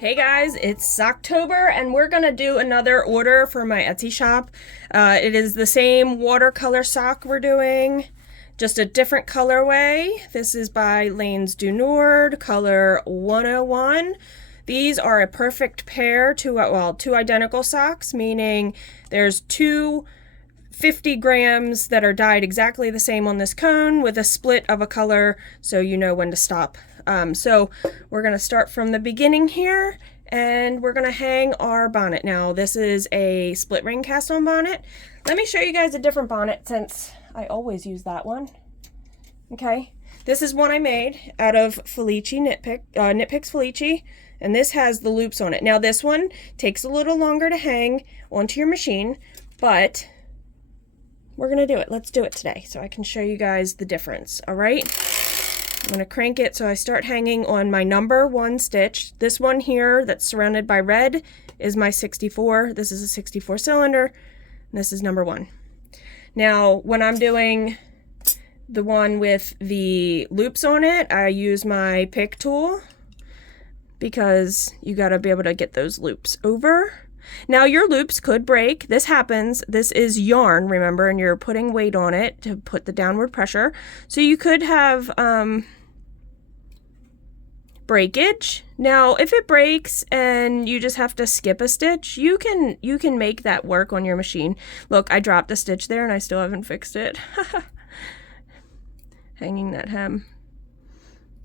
Hey guys, it's Socktober and we're gonna do another order for my Etsy shop. It is the same watercolor sock we're doing, just a different colorway. This is by Lanes du Nord, color 101. These are a perfect pair to, two identical socks, meaning there's two 50 grams that are dyed exactly the same on this cone with a split of a color so you know when to stop. So we're going to start from the beginning here and we're going to hang our bonnet. Now this is a split ring cast on bonnet. Let me show you guys a different bonnet since I always use that one. Okay, this is one I made out of Felici Knitpicks Felici, and this has the loops on it. Now this one takes a little longer to hang onto your machine, but we're gonna do it. Let's do it today so I can show you guys the difference. All right, I'm gonna crank it so I start hanging on my number 1 stitch. This one here that's surrounded by red is my 64. This is a 64 cylinder, and this is number 1. Now when I'm doing the one with the loops on it, I use my pick tool because you gotta be able to get those loops over. Now your loops could break. This happens. This is yarn, remember, and you're putting weight on it to put the downward pressure. So you could have breakage. Now if it breaks and you just have to skip a stitch, you can make that work on your machine. Look, I dropped a stitch there and I still haven't fixed it. Hanging that hem.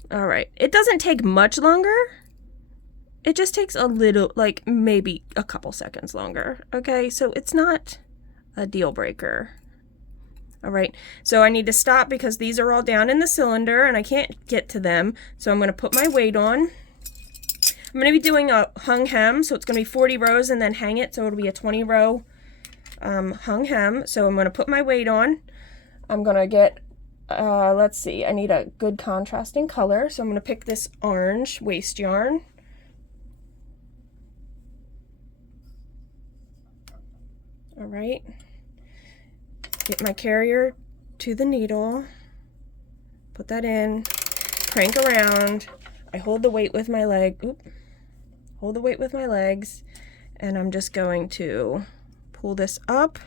All right, it doesn't take much longer. It just takes a little, like maybe a couple seconds longer. Okay, so it's not a deal breaker. All right, so I need to stop because these are all down in the cylinder and I can't get to them. So I'm gonna put my weight on. I'm gonna be doing a hung hem, so it's gonna be 40 rows and then hang it, so it'll be a 20 row hung hem. So I'm gonna put my weight on. I'm gonna get, let's see, I need a good contrasting color. So I'm gonna pick this orange waste yarn. All right, get my carrier to the needle, put that in, crank around. I hold the weight with my leg, hold the weight with my legs, and I'm just going to pull this up.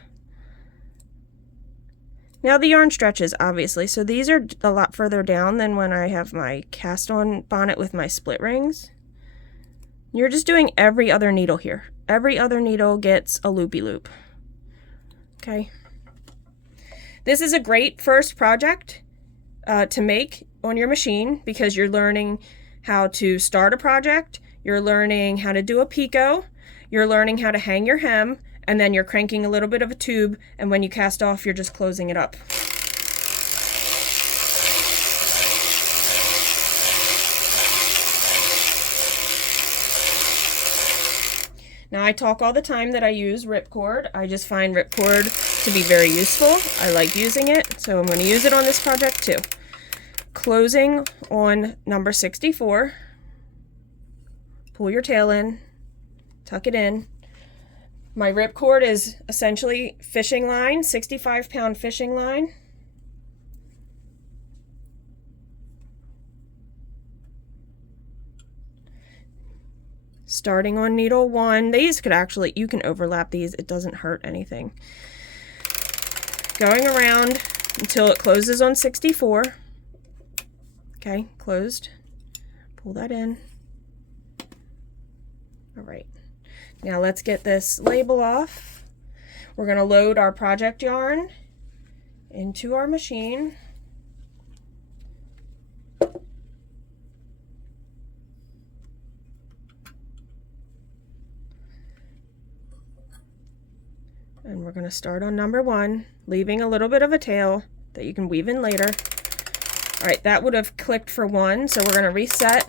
Now the yarn stretches, obviously, so these are a lot further down than when I have my cast on bonnet with my split rings. You're just doing every other needle here. Every other needle gets a loopy loop. Okay, this is a great first project to make on your machine because you're learning how to start a project, you're learning how to do a picot, you're learning how to hang your hem, and then you're cranking a little bit of a tube, and when you cast off, you're just closing it up. Now I talk all the time that I use ripcord. I just find ripcord to be very useful. I like using it, so I'm going to use it on this project too. Closing on number 64. Pull your tail in, tuck it in. My ripcord is essentially fishing line, 65-pound fishing line. Starting on needle 1, these could actually, you can overlap these, it doesn't hurt anything. Going around until it closes on 64. Okay, closed. Pull that in. All right, now let's get this label off. We're gonna load our project yarn into our machine. And we're going to start on number 1, leaving a little bit of a tail that you can weave in later. All right, that would have clicked for 1, so we're going to reset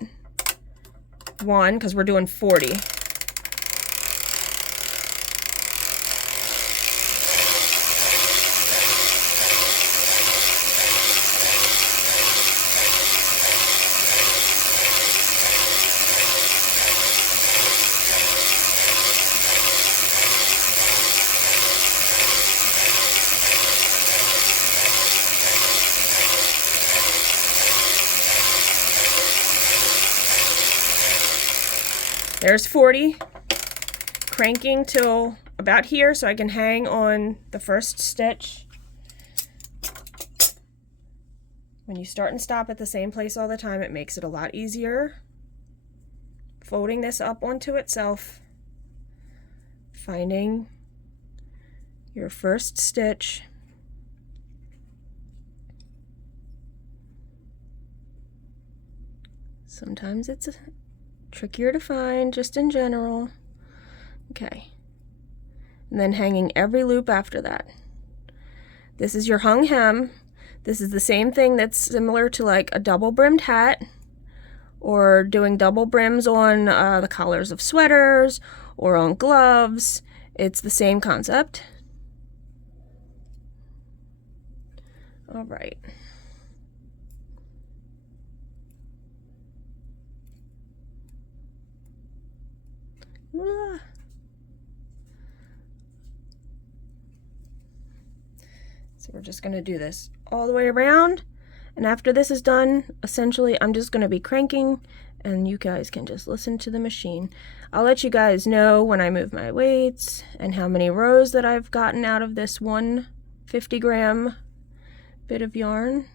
1 because we're doing 40. There's 40. Cranking till about here so I can hang on the first stitch. When you start and stop at the same place all the time, it makes it a lot easier. Folding this up onto itself, finding your first stitch, sometimes it's trickier to find just in general. Okay, and then hanging every loop after that. This is your hung hem. This is the same thing that's similar to like a double brimmed hat, or doing double brims on the collars of sweaters or on gloves. It's the same concept. All right. So we're just going to do this all the way around, and after this is done, essentially I'm just going to be cranking and you guys can just listen to the machine. I'll let you guys know when I move my weights and how many rows that I've gotten out of this 150-gram bit of yarn.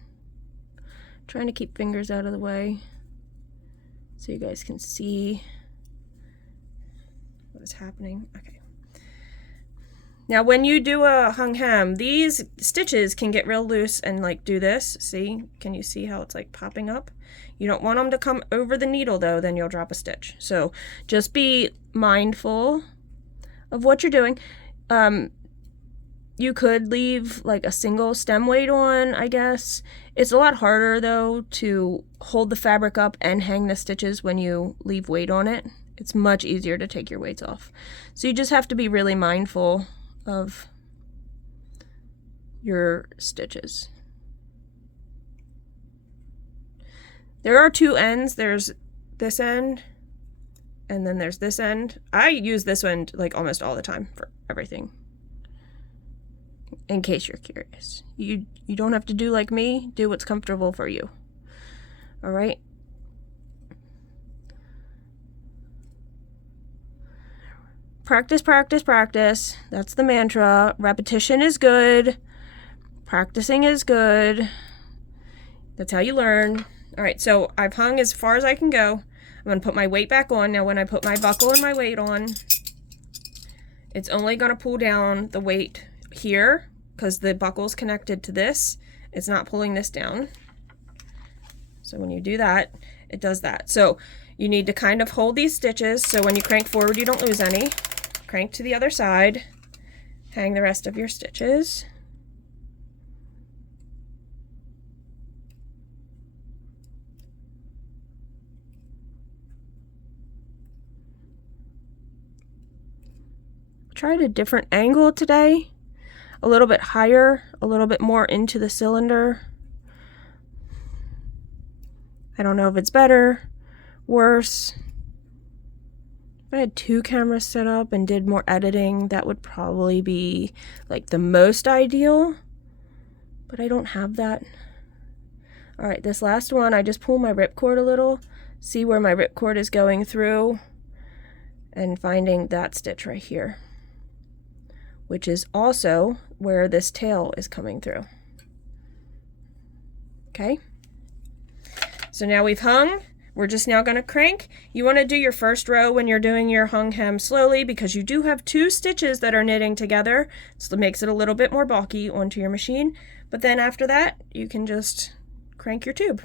Trying to keep fingers out of the way so you guys can see what is happening. Okay. Now when you do a hung hem, these stitches can get real loose and like do this. See? Can you see how it's like popping up? You don't want them to come over the needle though, then you'll drop a stitch. So just be mindful of what you're doing. You could leave like a single stem weight on, I guess. It's a lot harder though to hold the fabric up and hang the stitches when you leave weight on it. It's much easier to take your weights off. So you just have to be really mindful of your stitches. There are two ends. There's this end and then there's this end. I use this end like almost all the time for everything, in case you're curious. You don't have to do like me. Do what's comfortable for you. All right. Practice, practice, practice. That's the mantra. Repetition is good. Practicing is good. That's how you learn. All right, so I've hung as far as I can go. I'm going to put my weight back on. Now when I put my buckle and my weight on, it's only going to pull down the weight here because the buckle's connected to this. It's not pulling this down. So when you do that, it does that. So you need to kind of hold these stitches so when you crank forward, you don't lose any. Crank to the other side, hang the rest of your stitches. Tried a different angle today, a little bit higher, a little bit more into the cylinder. I don't know if it's better, worse. If I had two cameras set up and did more editing, that would probably be like the most ideal, but I don't have that. All right, this last one, I just pull my ripcord a little, see where my ripcord is going through, and finding that stitch right here, which is also where this tail is coming through. Okay, so now we've hung. We're just now going to crank. You want to do your first row when you're doing your hung hem slowly because you do have two stitches that are knitting together, so it makes it a little bit more bulky onto your machine. But then after that, you can just crank your tube.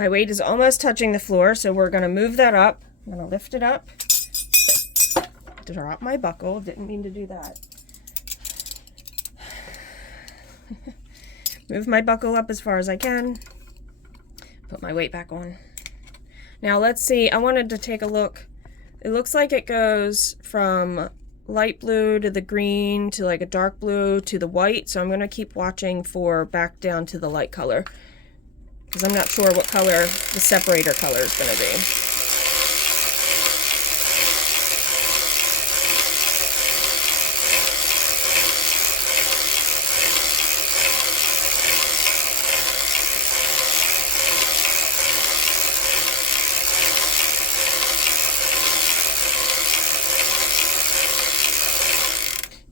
My weight is almost touching the floor, so we're going to move that up. I'm going to lift it up. Drop my buckle. Didn't mean to do that. Move my buckle up as far as I can. Put my weight back on. Now let's see. I wanted to take a look. It looks like it goes from light blue to the green to like a dark blue to the white, so I'm going to keep watching for back down to the light color, because I'm not sure what color the separator color is going to be.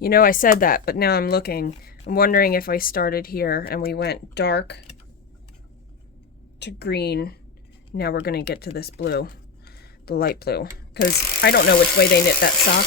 You know, I said that, but now I'm looking. I'm wondering if I started here and we went dark to green. Now we're going to get to this blue, the light blue, because I don't know which way they knit that sock.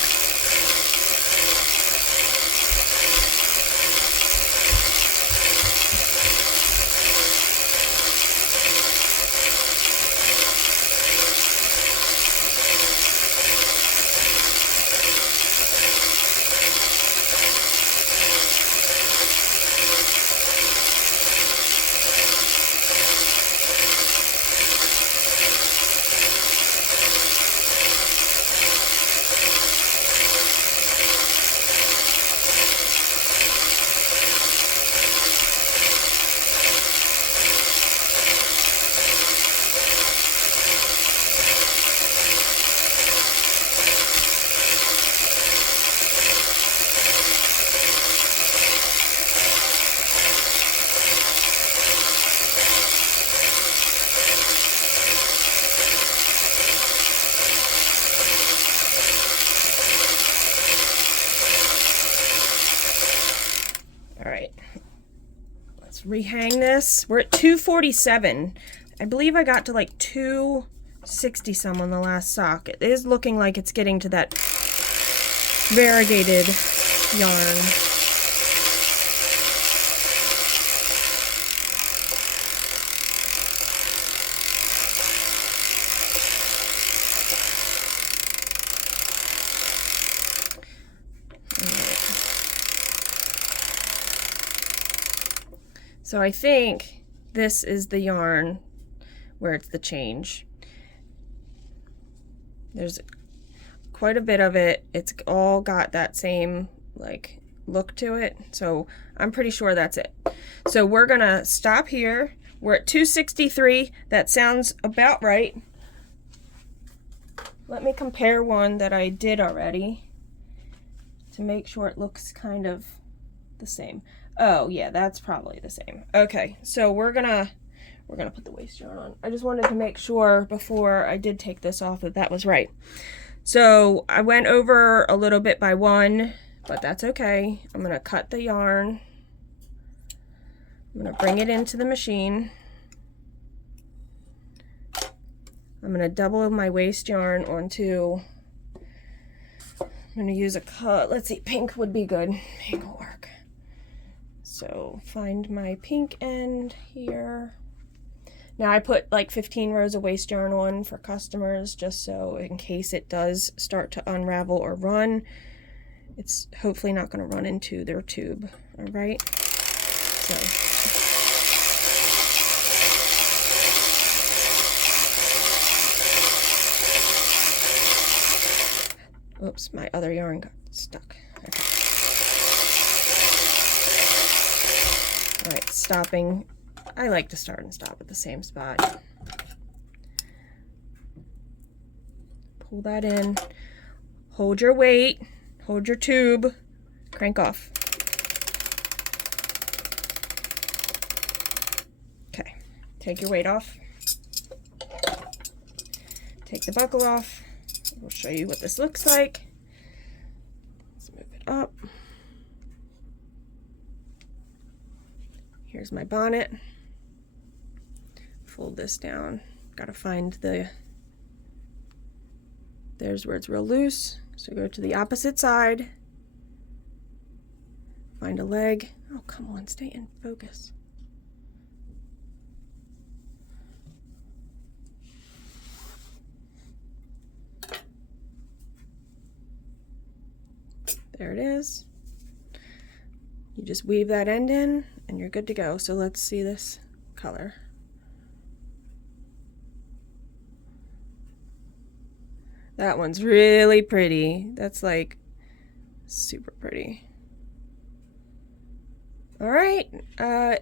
Rehang this. We're at 247. I believe I got to like 260 some on the last sock. It is looking like it's getting to that variegated yarn. So I think this is the yarn where it's the change. There's quite a bit of it. It's all got that same like look to it. So I'm pretty sure that's it. So we're gonna stop here. We're at 263. That sounds about right. Let me compare one that I did already to make sure it looks kind of the same. Oh yeah, that's probably the same. Okay, so we're gonna put the waist yarn on. I just wanted to make sure before I did take this off that that was right. So I went over a little bit by one, but that's okay. I'm gonna cut the yarn. I'm gonna bring it into the machine. I'm gonna double my waist yarn onto, I'm gonna use a cut. Let's see, pink would be good. Pink will work. So find my pink end here. Now I put like 15 rows of waist yarn on for customers, just so in case it does start to unravel or run, it's hopefully not going to run into their tube. All right. So. Oops, my other yarn got stuck. Okay. All right, stopping. I like to start and stop at the same spot. Pull that in. Hold your weight. Hold your tube. Crank off. Okay, take your weight off. Take the buckle off. We'll show you what this looks like. Let's move it up. Here's my bonnet. Fold this down. Gotta find there's where it's real loose. So go to the opposite side. Find a leg. Oh, come on, stay in focus. There it is. You just weave that end in and you're good to go. So let's see this color. That one's really pretty. That's like super pretty. All right. I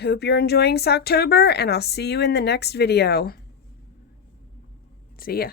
hope you're enjoying Socktober, and I'll see you in the next video. See ya.